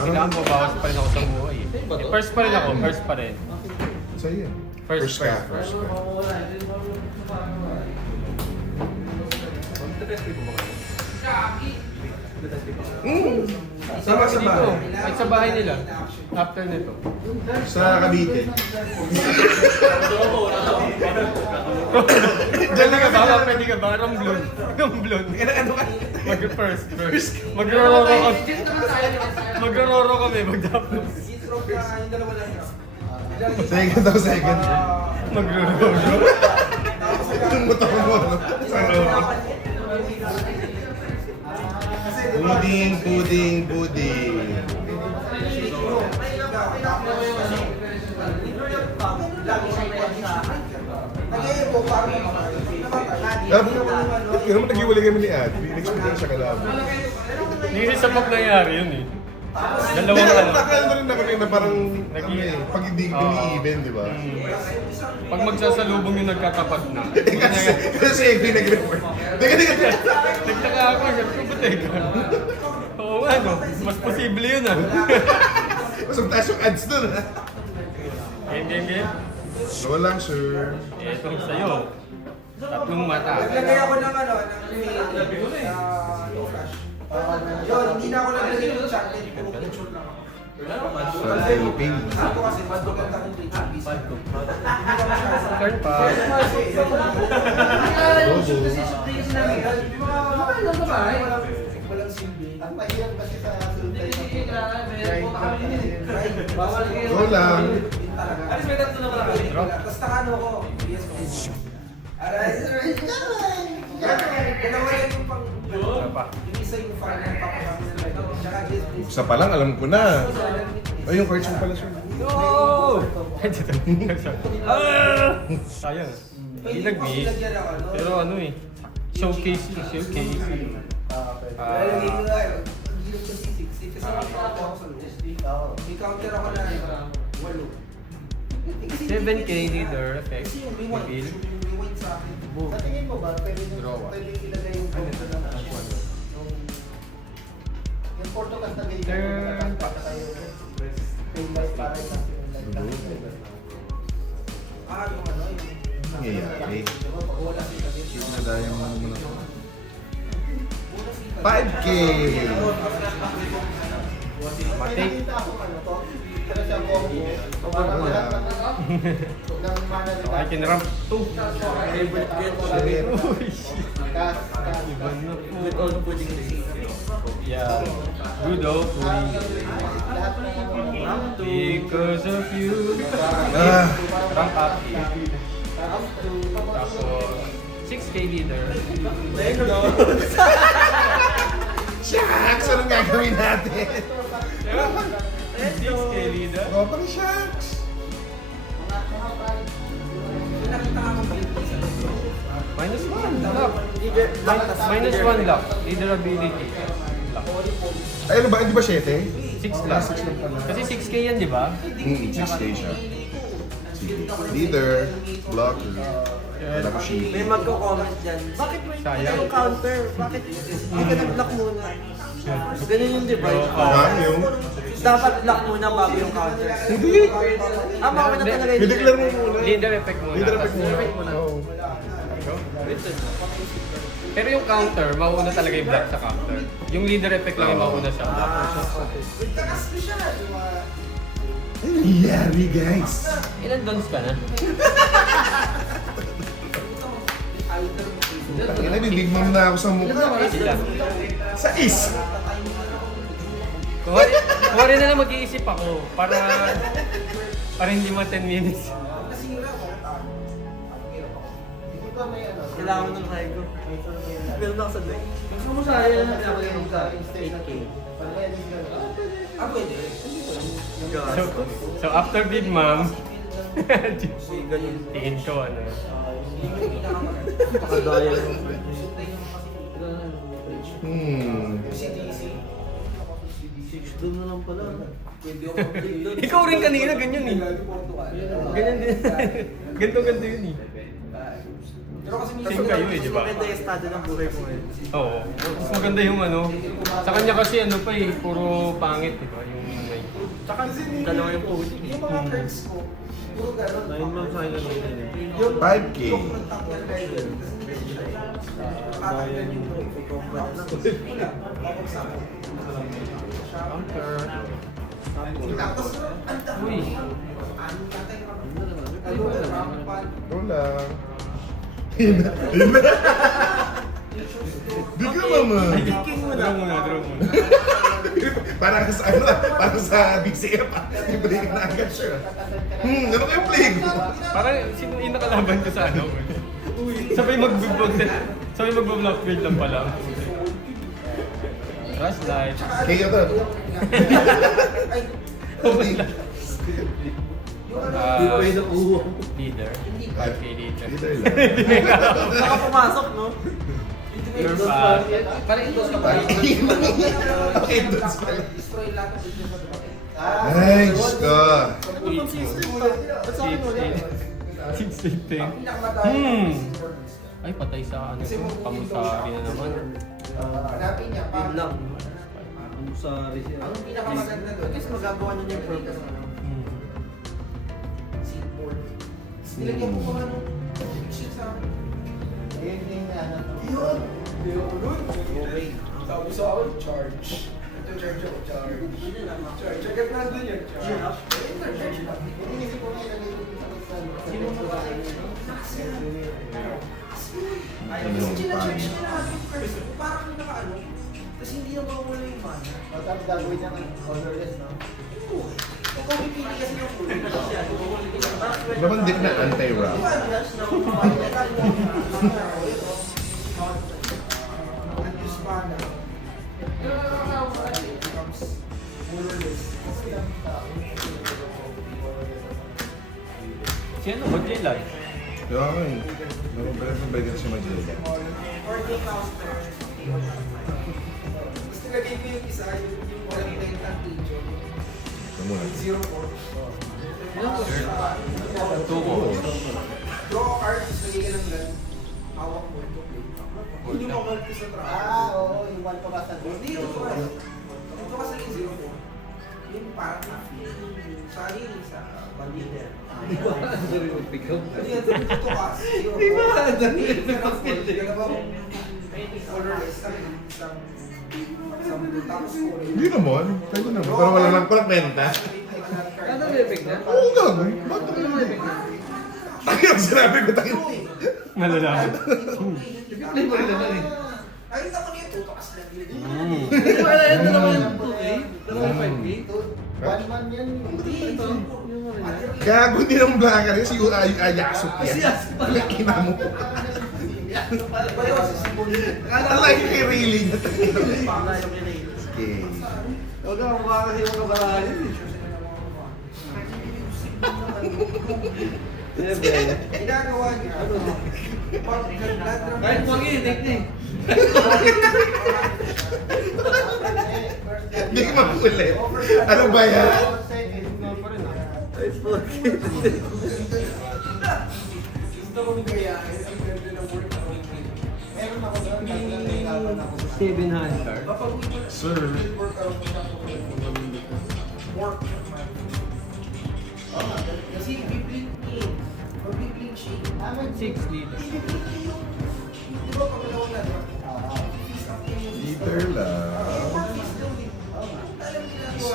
Kailangan mabawas pa rin ako sa buhay. First pa rin ako, first pa rin. Sa'yo. First ka. ka. First ka. Sama sa bahay. Ay, sa bahay nila. After nito. Sa Cavite. Diyan lang ka ba? Pwede ka ba? Ramblon. Ramblon. Ano ka? Mag-first. Magrororo kami. Magrororo kami. Magtapos. Second daw, second. Magrororo. Yung motor mo, no? Puding, puding, puding. Kaya naman nag-iwalay kami ni Ad. Pinag-explain siya kalaban. Hindi sa pag nangyari yun eh. Dalawang ano. Nakakala na rin na kami na parang Nag-i- pag hindi even, di ba? Pag magsasalubong yung nagkatapat na. Kasi nag-report. Teka. Nagtaka ako, sabi ko, ba't teka? Oo nga, no? Mas posible yun ah. Mas mataas yung ads dun, ha? Hindi. Wala lang, sir. Etong sa'yo. Tatlong mata. Naglagay ako ng ano, no flash. Yun, hindi na ako naglagay ng chat. Picture lang ako. Sa Philippine. Ako kasi, magpapagta kong picture. Turn pa. Walang silbi. Ang mahirap kasi sa sultay Go lang. Alis may tatlo na pala kami. Tapos nakano ko. Yes, ko. Aray, dalawa yan yung pang... Yung isa yung fan ng papakami na lang. Tsaka yes, please. Isa pa lang, alam ko na. Ay, yung cards mo pala, sir. No! Sayang. Hindi nag-miss. Pero ano eh. Showcase. Lalagay ko nga, hirap kasi 60. Kasi may counter ako sa loob. May counter ako na 8. 7K leader effect. Kasi yung rewind, Reveal. yung rewind sa akin. Sa tingin mo ba, pwede Draw. ilagay yung photo ng yung photo kasi na ganyan yung nakakata kayo yung light para yung Yung ano, yung... Nangyayari. Pag wala si David. Na dahil yung ano mo na. 5K! Matik. nakita ako ano to pero siya po parang lahat ng mana rin Okay, kinramp 2. Favorite get with all pudding Yeah. Good old pudding. lahat ng Because of you. Ah! Rank up. Tapos 6K leader. Shucks! Anong gagawin natin? 6K leader. Tropang shucks! Minus 1 luck. Minus 1 luck. Leader ability. Luck. Ay, ano ba? Hindi ba 7? 6 luck. Kasi 6K yan, di ba? 6K siya. Leader, blocker, wala ko shield. May magko-comment dyan. Bakit may Sayang. counter? Bakit hindi ka nag-block muna? Ganun yung divide. Yung? Dapat block muna bago yung counter. Hindi! Baka na talaga yung Dideclare mo muna. Leader effect muna. Leader effect muna. Oo. Pero yung counter, mauuna talaga yung block sa counter. Yung leader effect lang yung mauuna sa block. Ano nangyari, guys? Ilan dons ka na? Tangina, bibig mom na ako sa mukha. Ilan? Sa is! Kuwari na lang mag-iisip ako para hindi ma 10 minutes. Kailangan mo ng Raigo. Meron ako sa deck. Gusto mo sa akin na pinapagay mo sa 8K. Pwede. So after Big Mom, tingin ko ano. Pakagaya yung doon na lang pala. Pwede ako mag-click doon. Ikaw rin kanina ganyan eh. Ganyan din. Ganto yun eh. Pero kasi Same kayo eh, di ba? Maganda yung estado ng buhay mo eh. Oo. Mas maganda yung ano. Sa kanya kasi ano pa eh, puro pangit, di ba? Yung may... Tsaka dalawa yung phone. Yung mga cards ko, puro gano'n. 9 months sa akin na Yung 5K. yung nagtanggal kayo. Tatanggal yung wala. Babagsak. Counter. Tapos, ang dami. Uy. Anong tatay ka? Ano, rampan. Wala. Yun na. Yun na. Di ka mama. Draw muna, draw muna. Parang sa ano, parang sa BCF ah. I-break na agad siya. Ano kayo play ko? Parang sino yung nakalaban ko sa ano? Sabay mag-block build lang pala. Flashlight. Kaya to. Ay, Leader. 5K leader. Leader lang. Baka pumasok, no? Nerf pass. parang ito sa kapatid. Okay, doon pala. Destroy lahat ng video mo. Ay, Diyos ko. Ano consistent pa? Ba't sa akin wala? 6-8. Ay, patay sa ano to. Kamusari na naman. Hanapin niya. Yun lang. Ano sa reserve? Ang pinakamaganda doon. I guess magagawa niyo yung purpose. Seatboard. Nilagyan mo pa ano. Shit sa akin. Ayun yung ano. Yun. Okay. Tapos ako, charge. Ito charge ako, charge. Charge. Agad na doon yun, charge. Charge lang. Inisip ko nga yung Sino mo ba? Ano Kasi yung charge pan? nila lahat yung first. Parang nakaano. Tapos hindi na mawala yung mana. Tapos gagawin niya ng colorless, no? Oo. Kung kung pipili kasi ng kulay. Naman din na anti-rock. Si ano, Magellan? Kaya ako eh. Nagpapalitan siya mag-ilan. Gusto lagay ko yung isa, yung walang rentang video. Ito muna. 0-4. Tuko. Draw a card, tapos lagay ka ng gun. Hawak mo ito. Yun yung mga card ko sa track. Oo, yung one to basta doon. Hindi, ito ka. Ito kasi yung 0-4. Yung parang na-feel. Sa akin, sa bandila. Ano yan? Ito ka. Di ba? Colorless. Tapos color. Hindi naman. Pwede naman. Parang wala lang palang kwenta. Ano may effect na? Oo, gago. Ba't ano naman? Tayo ang sinabi ko tayo. Malalaman. Hindi mo rin naman eh. Ay, ito ko niya. Tutokas lang yun. Hindi mo alam yan, dalawa yung 2K. Dalawa yung 5K. One man yan. Hindi, Ito. ito. Yung ano yan. Gago din ang blaga rin. Si Ayasok yan. Si Ayasok pala. Kina mo. Bayo kasi si Bonnie. Alay kay Rayleigh na tayo. Wala yung relay. Okay. Huwag ka mukha kasi yung kabarahan. Ginagawa niya. Kahit pag i-take na eh. Hindi ka makulit. Ano ba yan? Kahit pag Gusto ko kaya ang ganda ng work na Meron ako doon. Nagkakaroon ako. 700. kapag we were Sir. work out work kasi bibling niya or bibling siya 6 leader. di ba pag nalawa na feast up niya yung Liter lang. feast daw din alam nila ko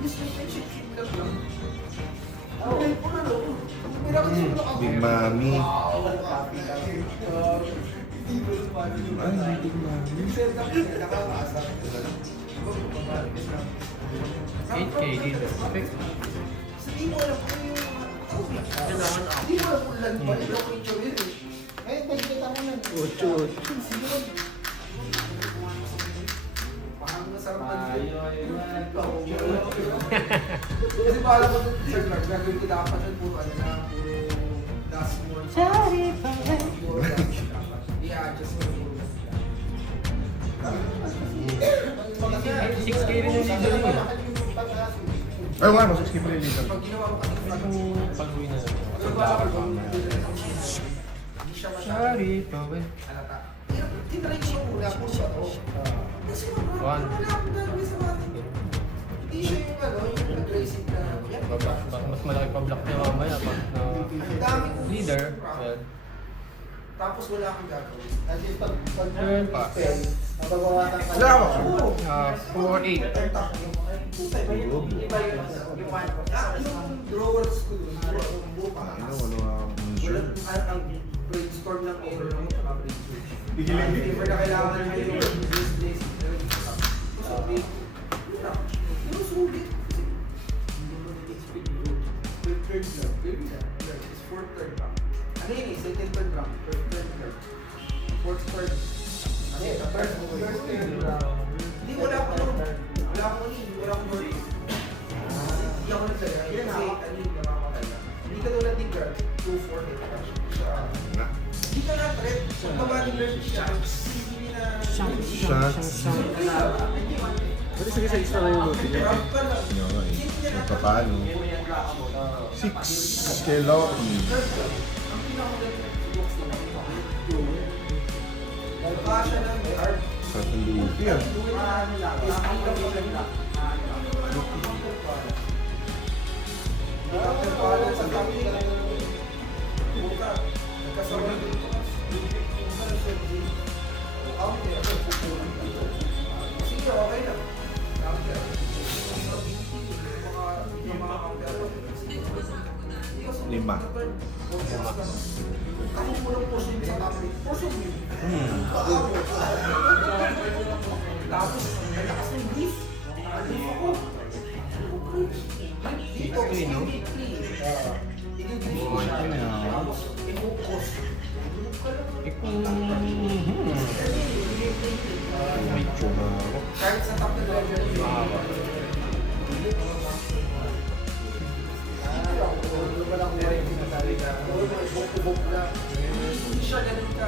this relationship lang ay po na no Big Mami. Ay, Big Mami. 8K leader. Hindi mo alam kung yung kailangan ako. Hindi mo alam kung lan ba yung picture yun eh. Eh, nagkita mo na. 8. Parang nasarap na kasi pala ko sa Clark, gagawin ko dapat yun puro ano na, puro dashboard. Puro dashboard. I-adjust mo puro dashboard. 6K rin yung leader niya. Ay, wala. Mas skip rin dito. Pag ginawa mo kasi front, Yung paluin na. ano ba ako siya masyado. Sharito, eh. Halata. Tinry ko siya muna kung siya to. Kasi wala akong gagawin sa bata. Hindi siya yung yung aggressive na yan. Mas malaki pa block niya mamaya pag na Ang dami kong leader. round. Tapos wala akong gagawin. Kasi pag Turn pass. spell, mababawasan ka. Wala ako. Oo. 4-8. Yung drawers ko doon, yung buo pa. Ano ang sure? Ang brainstorm ng error ng mga brainstorm. Never na kailangan na yung business. Sulit. Pero sulit. Third lang. It's fourth third lang. Ano yun eh? Second third lang. Third third. Fourth third. Ano yun? First third lang. Hindi, wala akong wala akong worry. Hindi ako nagsaya. Kasi ano yung namamatay na. Hindi ka tulad ni girl. 2-4 hit rush. Na. Hindi ka na-threat. Kung babaling girl siya, hindi na... Shots. Pwede sige sa isa lang yung loading niya. Grab ka lang. Yun nga eh. Kung paano. 6. Kay Loki. Ang pinakaganda sa box na Lalaka siya ng guard. Sa Luffy ah. Duwin na ano lang. Is ang maganda. After balance, ang dami nila buka. Nagkasama dito. Buka na siya din. Out there. Sige, okay lang. Out there. Lima. Ako pulang portion sa top. Portion yun. Tapos, nalakas ng beef. Beef ako. Dito, immediately. Tapos, i-focus. Medyo na ako. Kahit sa top na level, hindi siya ganun ka,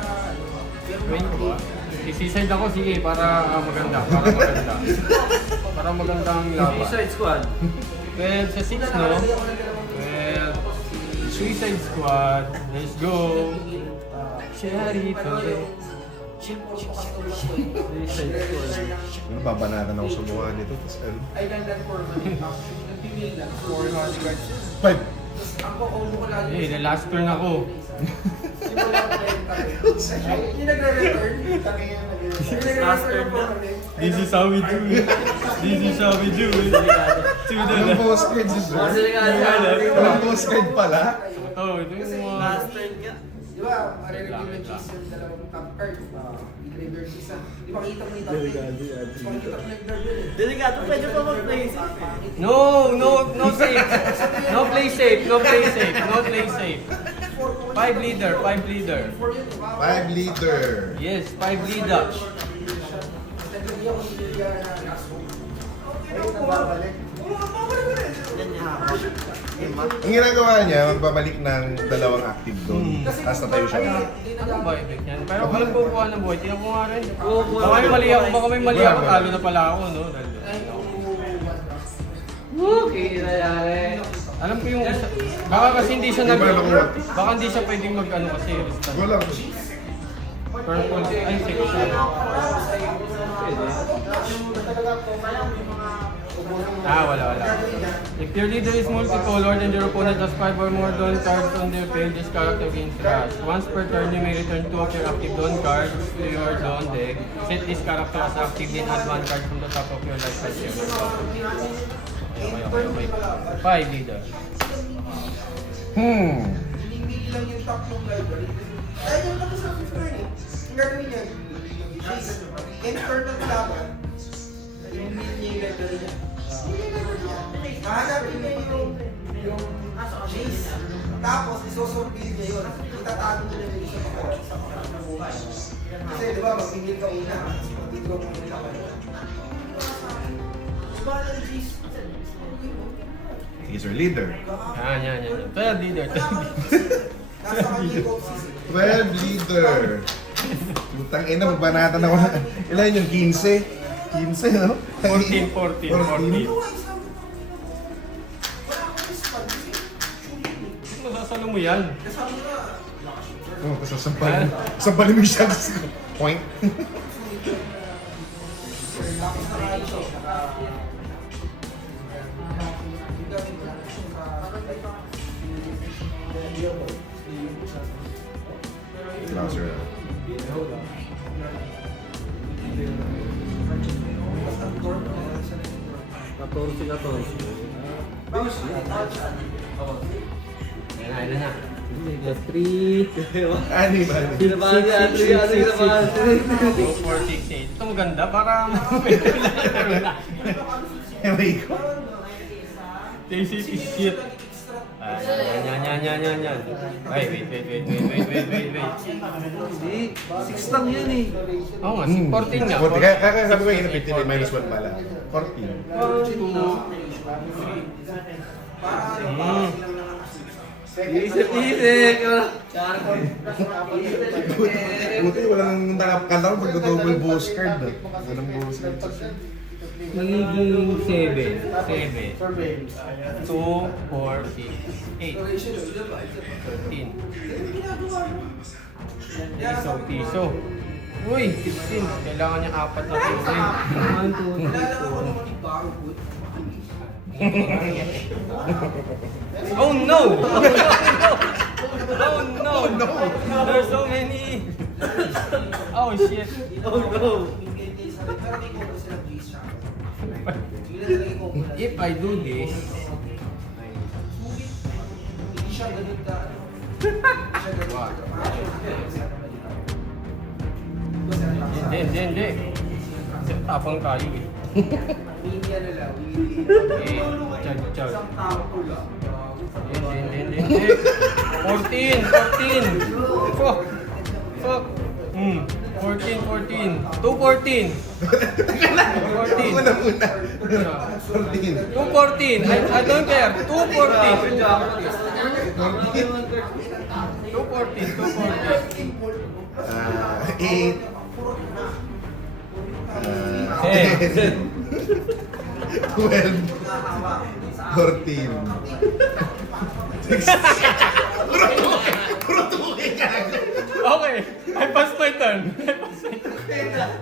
pero 20. Isiside ako, sige, para maganda. Para maganda ang laban. Suicide Squad. 12 sa 6, no? 12. Suicide Squad. Let's go. Sharito, eh. Suicide Squad. Ano, babanatan ako sa mukha nito. Tapos ano? ay ganda for money. Tapos yung nagpimil lang for bodyguards. 5. Tapos ang kukulo ko lagi. Eh, the last turn ako. Yung wala ko na yung tabi. Yung nagre-return. Yung nagre-return po kami. This is how we do it. This is how we do it. Anong postcard si Sir? Anong postcard pala? Oh, ito yung mga... Last turn nga. Di ba, marinig yung cheese yung dalawang top card. I-graveyard cheese. Di ba kita mo yung top card? Tapos makikita mo yung graveyard eh. Delikado, pwede pa mag-play. No safe. No play safe. No play safe. No play safe. 5 leader. 5 leader. 5 liter. Yes, 5 leader. Naglagyan ko yung na last one. Ay, nababalik. Ang ginagawa niya, magbabalik ng dalawang active doon. Tapos natayo siya. Ano ba effect yan? Pero walang kukuha ng buhay. Tinan ko nga rin. Baka may mali ako. Baka may mali ako. Talo na pala ako, no? Okay, nangyari. Alam ko yung isa. Baka kasi hindi siya nag... Baka hindi siya pwedeng mag-ano kasi. restart. Wala. Purple. Ay, sige. Wala. If your leader is multicolored and your opponent has 5 or more Dawn cards on their field, this character gains crash. Once per turn, you may return 2 of your active Dawn cards to your Dawn deck. Set this character as active, then add 1 card from the top of your life card table. Okay. 5 leader. Hindi lang yung top ng library. Dahil yung natin sa fifth turn eh. Ang gagawin niya, end turn ng laban, yung niya yung library niya. Hahanapin niya yung chase. Tapos, isosorbid niya yun. Itatago niya yung isa sa mga buhay. Kasi di ba, magbingil ka una. Mag-draw mo yung laban. Diba na yung chase? He's our leader. Yan. 12 leader. Nasa kanya yung boxes. 12 leader. Putang ina, magbanatan ako na. Ilan yung 15? 15, no? 14. Wala akong respond. Masasalo mo yan. Sabi nila, lakas yung first. Oh, tapos sampalin mo yung shots ko. Point. Lakas na kayo siya. Bouncer. Ayun na. Plus 3. Ani ba? Sinabahan niya, sinabahan. 2, 4, 6, 8. Ito maganda, parang Ewan ko. This is shit. Yan. Ay, wait. Hindi, 6 lang yan eh. Oo nga, 14 nga. 40. Kaya sabi ko yun, 15 minus 1 pala. 14. 2. Isip. Buti wala nang nakakala ko pag-double boss card. Walang boss card. Magiging 7. 2, 4, 6, 8. 13. Piso. Uy, 15. Kailangan niya 4 na piso. 1, 2, 3, 4. Oh no! Oh no! There's so many! Oh shit! Oh no. If I do this, Hindi siya ganun ka. hindi. Kasi tapang tayo eh. Linya na lang. Okay, chug. Isang tao ko lang. Hindi. 14. Fuck. 14. 214. 214. Una. 14. 214. I don't care. 214. 8. 12. 14. Puro tuwi ka. Okay, I passed my turn.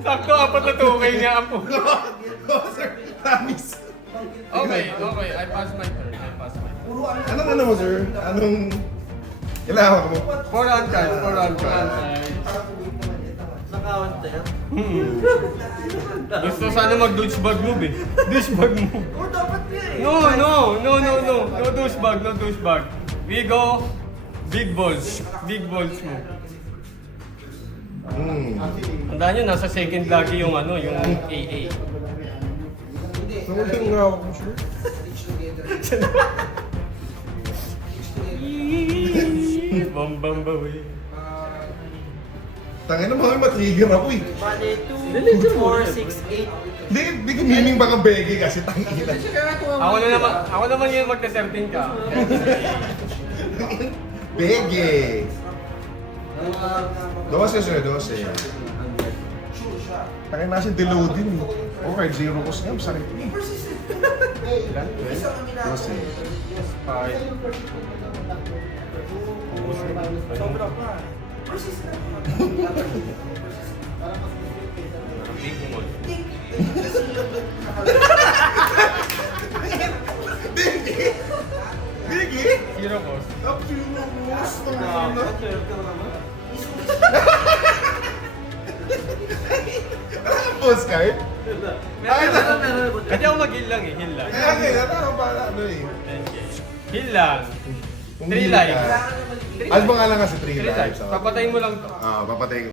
Sakto, 4 na 2. Nga ako. Oh, sir. Promise. Okay, I passed my turn. Anong mo, sir? Anong... Kailangan mo? 4 on card. Nakawant na yan. Gusto sana mag-douchebag move eh. Douchebag move. Oh, dapat nga eh. No. No douchebag. We go big balls. Big balls move. Tandaan nyo, nasa second lagi yung yung AA. Nahuli yung hawak mo, sir? Bambambawi. Tangin na mga matrigger ako eh. 2, 4, 6, 8. Hindi ko meaning baka bege kasi tangin na. Ako naman yung magta-13 ka. Bege. 12, sir, 12. Tangin na kasi deloading. Okay, 0 ko siya. Masakit eh. 12. 5. Sobra pa. Big ball. Bege? 0 cost. Up to you, boss. Tangin na. Wala kang boss card? Meron. Kasi ako mag-heal lang eh. Heal lang. Kaya nga, nataka para ano eh. 10K. Heal lang. Kung 3 hindi lives. ka- Alba nga lang kasi 3 3 lives. lives. Papatayin mo lang to. Papatayin ko.